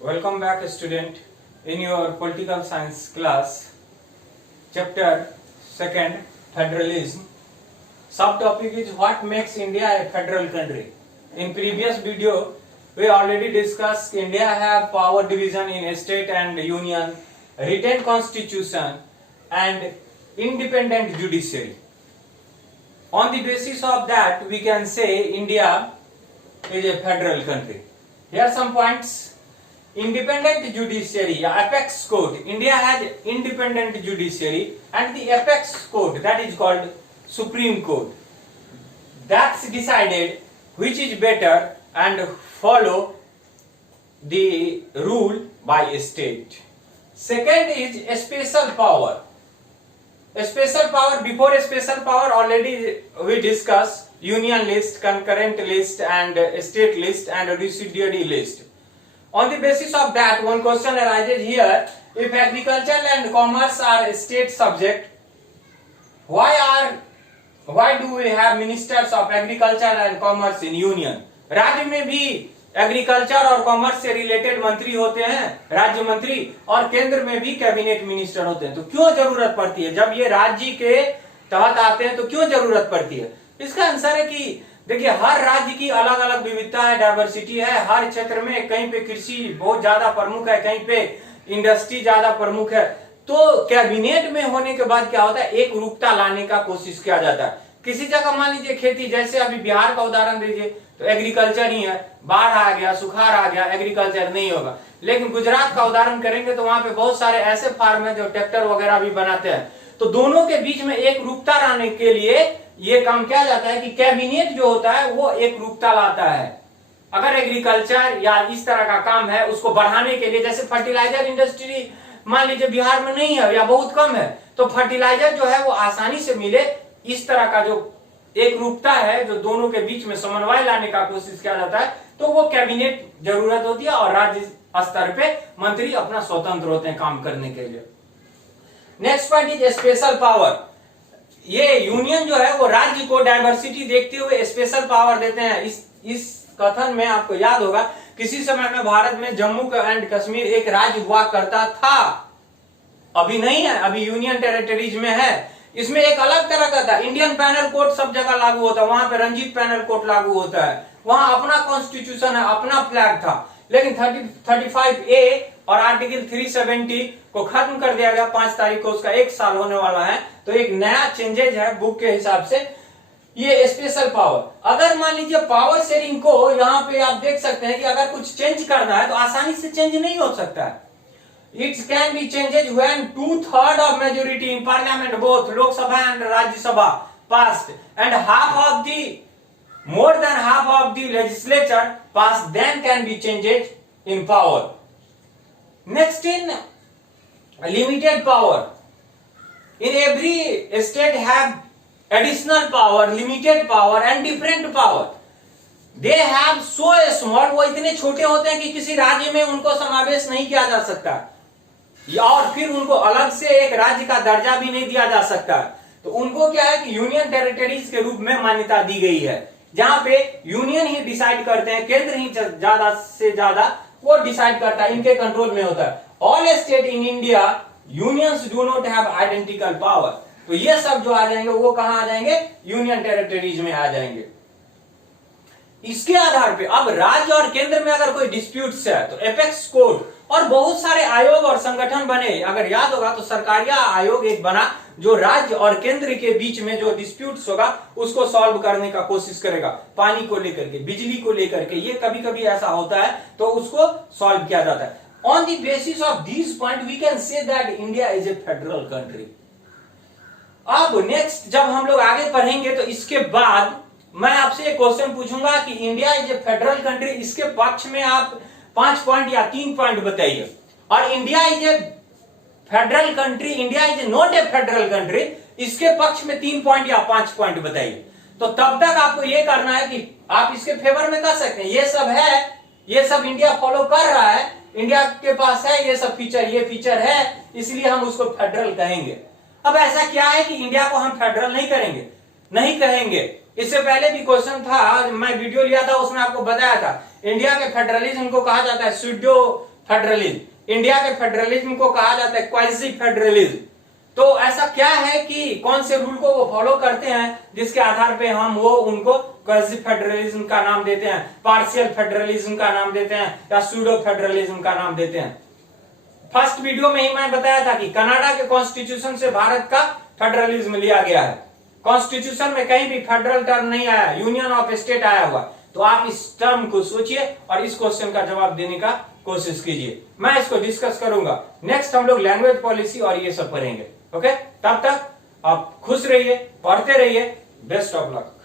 Welcome back, student, in your political science class, chapter 2nd, Federalism. Subtopic is what makes India a federal country. In previous video, we already discussed India have power division in state and union, written constitution, and independent judiciary. On the basis of that, we can say India is a federal country. Here are some points. Independent judiciary, apex court. India has independent judiciary and the apex court, that is called Supreme Court. That's decided which is better and follow the rule by state. Second is a special power. A special power, before a special power already we discussed union list, concurrent list and state list and residuary list. On the basis of that, one question arises here: if agriculture and commerce are state subject, why do we have ministers of agriculture and commerce in union? राज्य में भी agriculture और commerce से related मंत्री होते हैं, राज्य मंत्री, और केंद्र में भी कैबिनेट मिनिस्टर होते हैं। तो क्यों जरूरत पड़ती है? जब ये राज्य के तहत आते हैं तो क्यों जरूरत पड़ती है? इसका आंसर है कि देखिए, हर राज्य की अलग अलग विविधता है, डायवर्सिटी है। हर क्षेत्र में कहीं पे कृषि बहुत ज्यादा प्रमुख है, कहीं पे इंडस्ट्री ज्यादा प्रमुख है। तो कैबिनेट में होने के बाद क्या होता है, एक रूपता लाने का कोशिश किया जाता है। किसी जगह मान लीजिए खेती, जैसे अभी बिहार का उदाहरण दीजिए तो एग्रीकल्चर ही है, बाढ़ आ गया, सुखाड़ आ गया, एग्रीकल्चर नहीं होगा। लेकिन गुजरात का उदाहरण करेंगे तो वहां पे बहुत सारे ऐसे फार्म है जो ट्रैक्टर वगैरह भी बनाते हैं। तो दोनों के बीच में एक रूपता लाने के लिए ये काम किया जाता है कि कैबिनेट जो होता है वो एक रूपता लाता है। अगर एग्रीकल्चर या इस तरह का काम है उसको बढ़ाने के लिए, जैसे फर्टिलाइजर इंडस्ट्री मान लीजिए बिहार में नहीं है या बहुत कम है, तो फर्टिलाइजर जो है वो आसानी से मिले, इस तरह का जो एक रूपता है जो दोनों के बीच में समन्वय लाने का कोशिश किया जाता है, तो वो कैबिनेट जरूरत होती है और राज्य स्तर पे मंत्री अपना स्वतंत्र होते हैं काम करने के लिए। Next point is special power. ये यूनियन जो है वो राज्य को डायवर्सिटी देखते हुए स्पेशल पावर देते हैं। इस कथन में आपको याद होगा, किसी समय में भारत में जम्मू एंड कश्मीर एक राज्य हुआ करता था, अभी नहीं है, अभी यूनियन टेरिटरीज में है। इसमें एक अलग तरह का था, इंडियन पैनल कोड सब जगह लागू होता है, वहां पे रंजीत पैनल कोड लागू होता है, वहां अपना कॉन्स्टिट्यूशन है, अपना फ्लैग था। लेकिन 35A और आर्टिकल 370 को खत्म कर दिया गया। 5 तारीख को उसका 1 साल होने वाला है, तो एक नया चेंजेज है बुक के हिसाब से। ये स्पेशल पावर, अगर मान लीजिए पावर शेयरिंग को यहाँ पे आप देख सकते हैं कि अगर कुछ चेंज करना है तो आसानी से चेंज नहीं हो सकता है। It can be changed when 2/3 of majority in parliament, both Lok Sabha and Rajya Sabha, passed, and more than half of the legislature passed, then can be changed in power. Next, in limited power, in every state have additional power, limited power and different power. They have so small, वो इतने छोटे होते हैं कि किसी राज्य में उनको समावेश नहीं किया जा सकता, और फिर उनको अलग से एक राज्य का दर्जा भी नहीं दिया जा सकता। तो उनको क्या है कि यूनियन टेरिटरीज के रूप में मान्यता दी गई है, जहां पे यूनियन ही डिसाइड करते हैं, केंद्र ही ज्यादा से ज्यादा वो डिसाइड करता है, इनके कंट्रोल में होता है। All state in India unions do not have identical power. तो ये सब जो आ जाएंगे वो कहां आ जाएंगे, यूनियन टेरिटरीज में आ जाएंगे। इसके आधार पे अब राज्य और केंद्र में अगर कोई डिस्प्यूट्स है तो एपेक्स कोर्ट और बहुत सारे आयोग और संगठन बने। अगर याद होगा तो सरकारिया आयोग एक बना जो राज्य और केंद्र के बीच में जो डिस्प्यूट्स होगा उसको सॉल्व करने का कोशिश करेगा, पानी को लेकर के, बिजली को लेकर के, ये कभी कभी ऐसा होता है तो उसको सॉल्व किया जाता है। On the basis of this point we can say that India is a federal country. अब नेक्स्ट जब हम लोग आगे पढ़ेंगे तो इसके बाद मैं आपसे एक क्वेश्चन पूछूंगा कि India is a federal country, इसके पक्ष में आप 5 पॉइंट या 3 पॉइंट बताइए। और India is a federal country, India is not a federal country, इसके पक्ष में 3 पॉइंट या 5 पॉइंट बताइए। तो तब तक आपको यह करना है कि आप इसके फेवर में कर सकते हैं, ये सब है, ये सब इंडिया फॉलो कर रहा है, इंडिया के पास है ये सब फीचर, ये फीचर है, इसलिए हम उसको फेडरल कहेंगे। अब ऐसा क्या है कि इंडिया को हम फेडरल नहीं करेंगे, नहीं कहेंगे? इससे पहले भी क्वेश्चन था, मैं वीडियो लिया था उसमें आपको बताया था, इंडिया के फेडरलिज्म को कहा जाता है सूडो फेडरलिज्म। इंडिया के फेडरलिज्म को कहा जाता है क्वाजी फेडरलिज्म। तो ऐसा क्या है कि कौन से रूल को वो फॉलो करते हैं जिसके आधार पे हम वो उनको क्वाजी फेडरलिज्म का नाम देते हैं, पार्शियल फेडरलिज्म का नाम देते हैं या सूडो फेडरलिज्म का नाम देते हैं। फर्स्ट वीडियो में ही मैं बताया था कि कनाडा के कॉन्स्टिट्यूशन से भारत का फेडरलिज्म लिया गया है। कॉन्स्टिट्यूशन में कहीं भी फेडरल टर्म नहीं आया, यूनियन ऑफ स्टेट आया हुआ। तो आप इस टर्म को सोचिए और इस क्वेश्चन का जवाब देने का कोशिश कीजिए। मैं इसको डिस्कस करूंगा। नेक्स्ट हम लोग लैंग्वेज पॉलिसी और ये सब पढ़ेंगे। ओके, तब तक आप खुश रहिए, पढ़ते रहिए। Best of luck.